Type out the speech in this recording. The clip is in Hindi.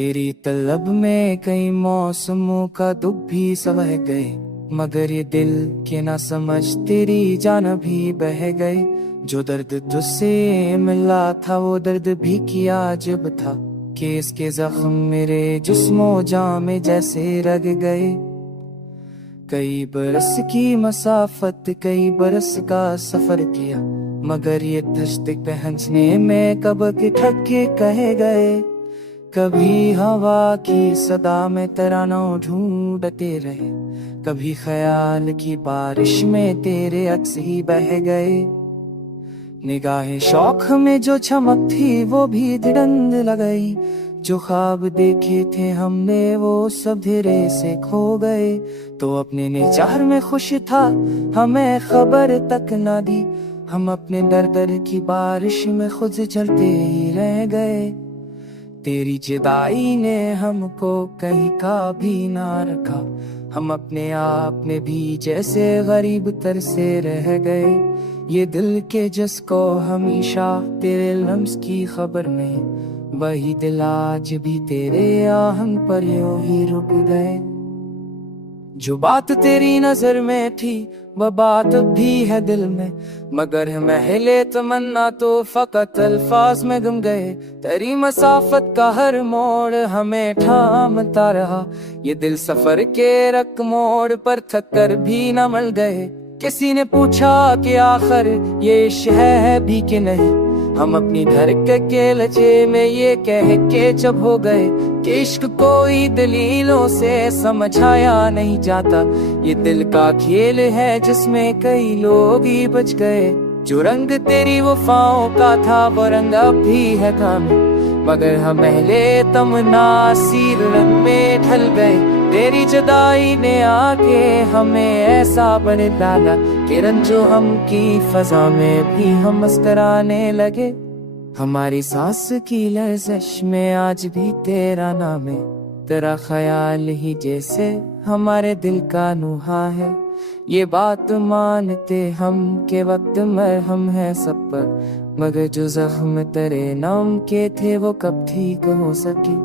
तेरी तलब में कई मौसमों का दुख भी सवह गए, मगर ये दिल के ना समझ तेरी जान भी बह गए। जो दर्द तुझसे मिला था वो दर्द भी किया जब था, कि इसके जख्म मेरे जिस्मो जान में जैसे रग गए। कई बरस की मसाफत कई बरस का सफर किया, मगर ये दश्त पहनने में कब के ठक्के कहे गए। कभी हवा की सदा में तरानों ढूंढते रहे, कभी ख्याल की बारिश में तेरे अक्स ही बह गए। निगाहें शौक में जो चमक थी वो भी धुंध लगाई, जो ख्वाब देखे थे हमने वो सब धीरे से खो गए। तो अपने नेचार में खुश था हमें खबर तक ना दी, हम अपने दर दर की बारिश में खुद चलते ही रह गए। तेरी जुदाई ने हमको कहीं का भी ना रखा, हम अपने आप में भी जैसे गरीब तरसे रह गए। ये दिल के जिसको हमेशा तेरे लम्स की खबर नहीं, वही दिल आज भी तेरे आहंग पर यूं ही रुक गए। जो बात तेरी नजर में थी वह बात भी है दिल में, मगर महले तमन्ना तो फकत अल्फाज में गुम गए। तेरी मसाफत का हर मोड़ हमें थामता रहा, ये दिल सफर के रक मोड़ पर थक कर भी न मल गए। किसी ने पूछा कि आखिर ये इश्क है भी कि नहीं, हम अपनी धड़कन के लचे में ये कह के चुप हो गए कि इश्क कोई दलीलों से समझाया नहीं जाता। ये दिल का खेल है जिसमें कई लोग ही बच गए। जो रंग तेरी वफाओं का था वो रंग अब भी है कामिल, मगर हम पहले तमन्ना सी रंग में ढल गए। तेरी जुदाई ने आके हमें ऐसा बने डाला कि रंजो हम की फजा में भी हम मुस्कराने लगे। हमारी सांस की लर्जिश में आज भी तेरा नाम है, तेरा ख्याल ही जैसे हमारे दिल का नुहा है। ये बात मानते हम के वक्त मरहम है सब पर, मगर जो जख्म तेरे नाम के थे वो कब ठीक हो सकी।